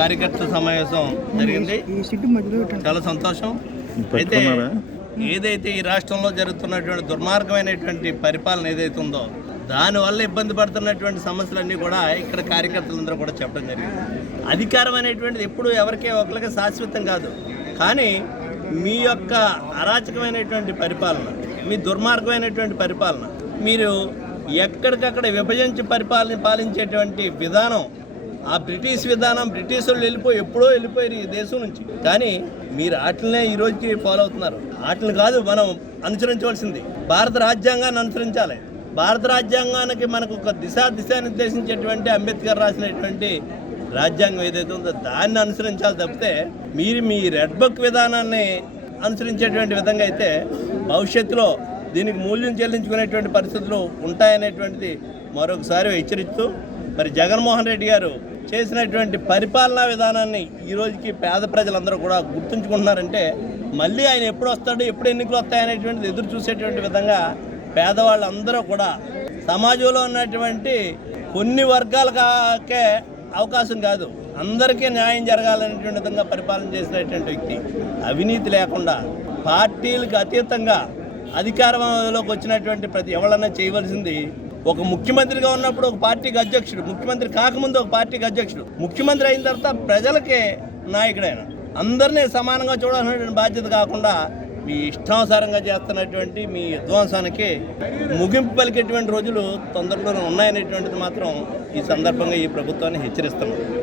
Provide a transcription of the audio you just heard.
కార్యకర్తల సమావేశం జరిగింది. చాలా సంతోషం అయితే? ఏదైతే ఈ రాష్ట్రంలో జరుగుతున్నటువంటి దుర్మార్గమైనటువంటి పరిపాలన ఏదైతే ఉందో దానివల్ల ఇబ్బంది పడుతున్నటువంటి సమస్యలన్నీ కూడా ఇక్కడ కార్యకర్తలందరూ కూడా చెప్పడం జరిగింది అధికారం అనేటువంటిది ఎప్పుడు ఎవరికే ఒకరికి శాశ్వతం కాదు కానీ మీ యొక్క అరాచకమైనటువంటి పరిపాలన మీ దుర్మార్గమైనటువంటి పరిపాలన మీరు ఎక్కడికక్కడ విభజించి పరిపాలన పాలించేటువంటి విధానం ఆ బ్రిటిష్ విధానం బ్రిటిష్ వాళ్ళు వెళ్ళిపోయి ఎప్పుడో వెళ్ళిపోయారు ఈ దేశం నుంచి. కానీ మీరు ఆటలనే ఈ రోజుకి ఫాలో అవుతున్నారు. ఆటలు కాదు మనం అనుసరించవలసింది. భారత రాజ్యాంగాన్ని అనుసరించాలి. భారత రాజ్యాంగానికి మనకు ఒక దిశా దిశానిర్దేశించేటువంటి అంబేద్కర్ రాసినటువంటి రాజ్యాంగం ఏదైతే ఉందో దాన్ని అనుసరించాలి తప్పితే మీరు మీ రెడ్ బుక్ విధానాన్ని అనుసరించేటువంటి విధంగా అయితే భవిష్యత్తులో దీనికి మూల్యం చెల్లించుకునేటువంటి పరిస్థితులు ఉంటాయనేటువంటిది మరొకసారి హెచ్చరిస్తూ మరి జగన్మోహన్ రెడ్డి గారు చేసినటువంటి పరిపాలనా విధానాన్ని ఈ రోజుకి పేద ప్రజలందరూ కూడా గుర్తుంచుకుంటున్నారంటే మళ్ళీ ఆయన ఎప్పుడు వస్తాడు ఎప్పుడు ఎన్నికలు వస్తాయనేటువంటిది ఎదురు చూసేటువంటి విధంగా పేదవాళ్ళందరూ కూడా సమాజంలో ఉన్నటువంటి కొన్ని వర్గాలకే అవకాశం కాదు అందరికీ న్యాయం జరగాలనేటువంటి విధంగా పరిపాలన చేసినటువంటి వ్యక్తి. అవినీతి లేకుండా పార్టీలకు అతీతంగా అధికారంలోకి వచ్చినటువంటి ప్రతి ఎవరన్నా చేయవలసింది ఒక ముఖ్యమంత్రిగా ఉన్నప్పుడు ఒక పార్టీకి అధ్యక్షుడు ముఖ్యమంత్రి కాకముందు ఒక పార్టీకి అధ్యక్షుడు. ముఖ్యమంత్రి అయిన తర్వాత ప్రజలకే నాయకుడైన. అందరినీ సమానంగా చూడాల్సినటువంటి బాధ్యత కాకుండా మీ ఇష్టానుసారంగా చేస్తున్నటువంటి మీ విధ్వంసానికి ముగింపు పలికేటువంటి రోజులు తొందరలోనే ఉన్నాయనేటువంటిది మాత్రం ఈ సందర్భంగా ఈ ప్రభుత్వాన్ని హెచ్చరిస్తున్నాం.